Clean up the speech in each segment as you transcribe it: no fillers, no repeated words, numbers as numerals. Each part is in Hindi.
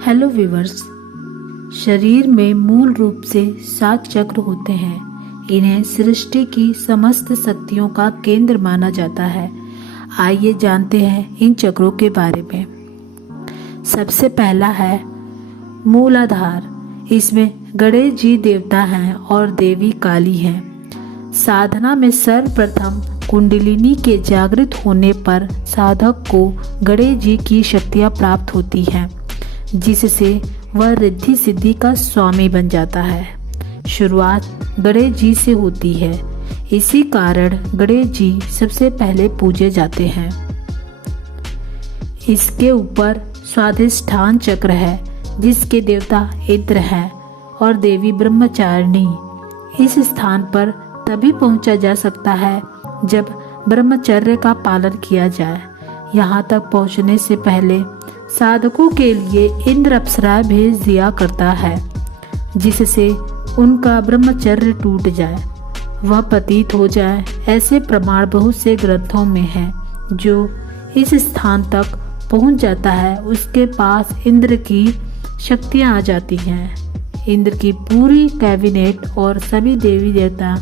Hello viewers. शरीर में मूल रूप से 7 चक्र होते हैं। इन्हें सृष्टि की समस्त शक्तियों का केंद्र माना जाता है। आइए जानते हैं इन चक्रों के बारे में। सबसे पहला है मूलाधार। इसमें गणेश जी देवता हैं और देवी काली हैं। साधना में सर्वप्रथम कुंडलिनी के जागृत होने पर साधक को गणेश जी की शक्तियाँ प्राप्त होती हैं, जिससे वह रिद्धि सिद्धि का स्वामी बन जाता है। शुरुआत गणेश जी से होती है, इसी कारण गणेश जी सबसे पहले पूजे जाते हैं। इसके ऊपर स्वाधिष्ठान चक्र है, जिसके देवता इंद्र हैं और देवी ब्रह्मचारिणी। इस स्थान पर तभी पहुंचा जा सकता है जब ब्रह्मचर्य का पालन किया जाए। यहाँ तक पहुँचने से पहले साधकों के लिए इंद्र अप्सरा भेज दिया करता है, जिससे उनका ब्रह्मचर्य टूट जाए, वह पतित हो जाए। ऐसे प्रमाण बहुत से ग्रंथों में हैं। जो इस स्थान तक पहुंच जाता है उसके पास इंद्र की शक्तियां आ जाती हैं। इंद्र की पूरी कैबिनेट और सभी देवी देवता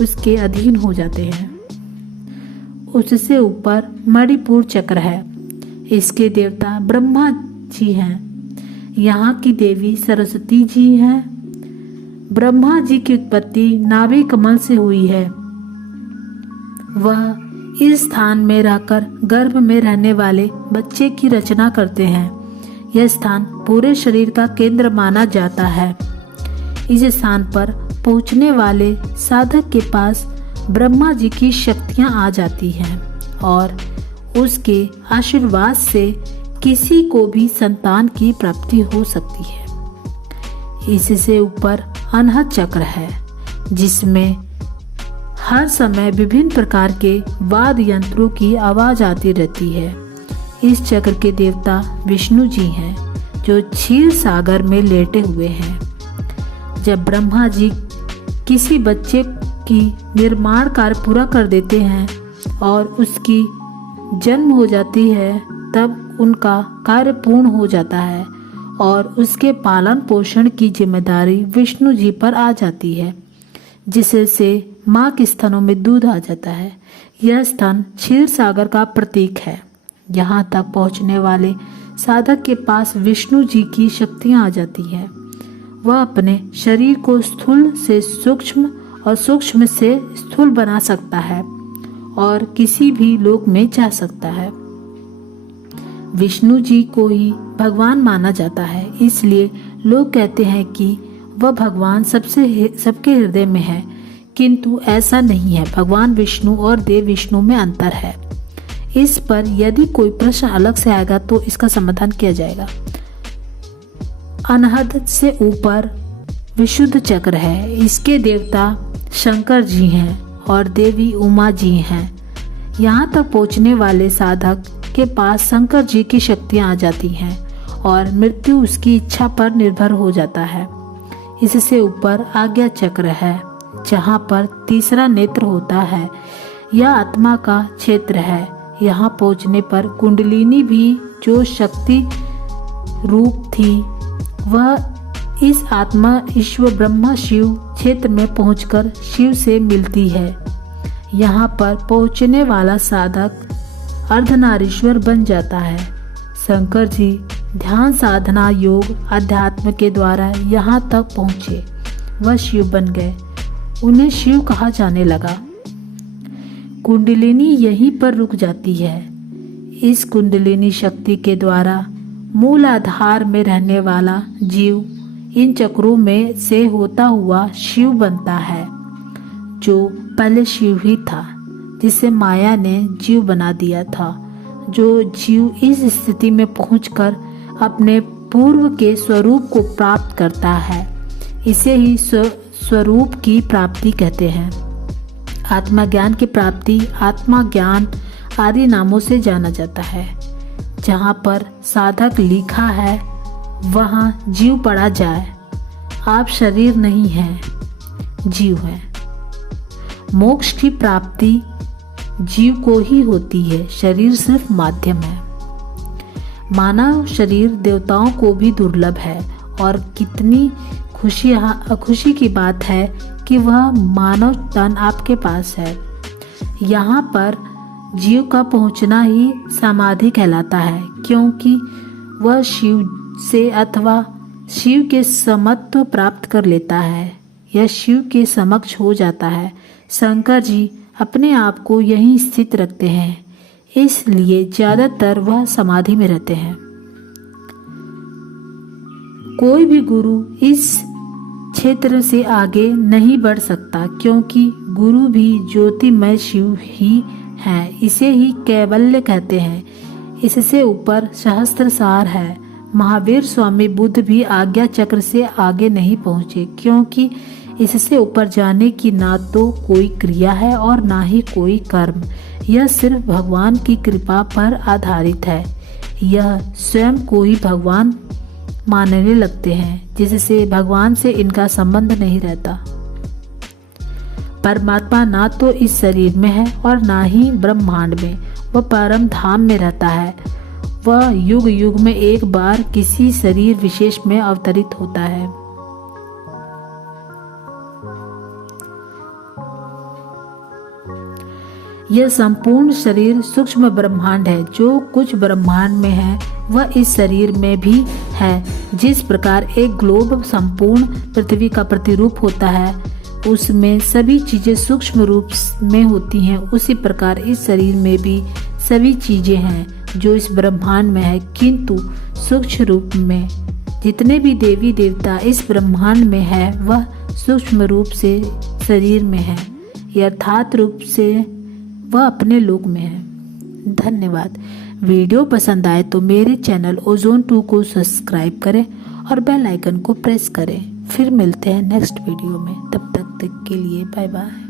उसके अधीन हो जाते हैं। उससे ऊपर मणिपुर चक्र है। इसके देवता ब्रह्मा जी हैं। यहाँ की देवी सरस्वती जी हैं। ब्रह्मा जी की उत्पत्ति नाभि कमल से हुई है। वह इस स्थान में रहकर गर्भ में रहने वाले बच्चे की रचना करते हैं। यह स्थान पूरे शरीर का केंद्र माना जाता है। इस स्थान पर पहुँचने वाले साधक के पास ब्रह्मा जी की शक्तियाँ आ जाती हैं और उसके आशीर्वाद से किसी को भी संतान की प्राप्ति हो सकती है। इससे ऊपर अनहद चक्र है, जिसमें हर समय विभिन्न प्रकार के वाद्य यंत्रों की आवाज आती रहती है। इस चक्र के देवता विष्णु जी हैं, जो क्षीर सागर में लेटे हुए हैं। जब ब्रह्मा जी किसी बच्चे की निर्माण कार्य पूरा कर देते हैं और उसकी जन्म हो जाती है, तब उनका कार्य पूर्ण हो जाता है और उसके पालन पोषण की जिम्मेदारी विष्णु जी पर आ जाती है, जिससे माँ के स्तनों में दूध आ जाता है। यह स्तन क्षीर सागर का प्रतीक है। यहाँ तक पहुँचने वाले साधक के पास विष्णु जी की शक्तियाँ आ जाती हैं। वह अपने शरीर को स्थूल से सूक्ष्म और सूक्ष्म से स्थूल बना सकता है और किसी भी लोक में जा सकता है। विष्णु जी को ही भगवान माना जाता है, इसलिए लोग कहते हैं कि वह भगवान सबके हृदय में है, किंतु ऐसा नहीं है। भगवान विष्णु और देव विष्णु में अंतर है। इस पर यदि कोई प्रश्न अलग से आएगा तो इसका समाधान किया जाएगा। अनहद से ऊपर विशुद्ध चक्र है। इसके देवता शंकर जी हैं और देवी उमा जी हैं। यहाँ तक पहुँचने वाले साधक के पास शंकर जी की शक्तियाँ आ जाती हैं और मृत्यु उसकी इच्छा पर निर्भर हो जाता है। इससे ऊपर आज्ञा चक्र है, जहाँ पर तीसरा नेत्र होता है। यह आत्मा का क्षेत्र है। यहाँ पहुँचने पर कुंडलिनी भी जो शक्ति रूप थी, वह इस आत्मा ईश्वर ब्रह्मा शिव क्षेत्र में पहुंचकर शिव से मिलती है। यहाँ पर पहुंचने वाला साधक अर्धनारीश्वर बन जाता है। शंकर जी ध्यान साधना योग अध्यात्म के द्वारा यहाँ तक पहुँचे, वह शिव बन गए। उन्हें शिव कहा जाने लगा। कुंडलिनी यहीं पर रुक जाती है। इस कुंडलिनी शक्ति के द्वारा मूल आधार में रहने वाला जीव इन चक्रों में से होता हुआ शिव बनता है, जो पहले शिव ही था, जिसे माया ने जीव बना दिया था। जो जीव इस स्थिति में पहुंचकर अपने पूर्व के स्वरूप को प्राप्त करता है, इसे ही स्वरूप की प्राप्ति कहते हैं। आत्मा ज्ञान की प्राप्ति आत्मा ज्ञान आदि नामों से जाना जाता है। जहाँ पर साधक लिखा है, वहाँ जीव पढ़ा जाए। आप शरीर नहीं हैं, जीव हैं। मोक्ष की प्राप्ति जीव को ही होती है, शरीर सिर्फ माध्यम है। मानव शरीर देवताओं को भी दुर्लभ है और कितनी खुशी की बात है कि वह मानव तन आपके पास है। यहाँ पर जीव का पहुँचना ही समाधि कहलाता है, क्योंकि वह शिव से अथवा शिव के समत्व प्राप्त कर लेता है। यह शिव के समक्ष हो जाता है। शंकर जी अपने आप को यहीं स्थित रखते हैं, इसलिए ज्यादातर वह समाधि में रहते हैं। कोई भी गुरु इस क्षेत्र से आगे नहीं बढ़ सकता, क्योंकि गुरु भी ज्योतिमय शिव ही है। इसे ही कैवल्य कहते हैं। इससे ऊपर सहस्त्रसार है। महावीर स्वामी बुद्ध भी आज्ञा चक्र से आगे नहीं पहुँचे, क्योंकि इससे ऊपर जाने की ना तो कोई क्रिया है और ना ही कोई कर्म। यह सिर्फ भगवान की कृपा पर आधारित है। यह स्वयं को ही भगवान मानने लगते हैं, जिससे भगवान से इनका संबंध नहीं रहता। परमात्मा ना तो इस शरीर में है और ना ही ब्रह्मांड में। वह परम धाम में रहता है। वह युग युग में एक बार किसी शरीर विशेष में अवतरित होता है। यह संपूर्ण शरीर सूक्ष्म ब्रह्मांड है। जो कुछ ब्रह्मांड में है वह इस शरीर में भी है। जिस प्रकार एक ग्लोब संपूर्ण पृथ्वी का प्रतिरूप होता है, उसमें सभी चीजें सूक्ष्म रूप में होती हैं, उसी प्रकार इस शरीर में भी सभी चीजें हैं जो इस ब्रह्मांड में है, किंतु सूक्ष्म रूप में। जितने भी देवी देवता इस ब्रह्मांड में है वह सूक्ष्म रूप से शरीर में है, यथार्थ रूप से वह अपने लोक में है। धन्यवाद। वीडियो पसंद आए तो मेरे चैनल ओजोन 2 को सब्सक्राइब करें और बेल आइकन को प्रेस करें। फिर मिलते हैं नेक्स्ट वीडियो में। तब तक के लिए बाय बाय।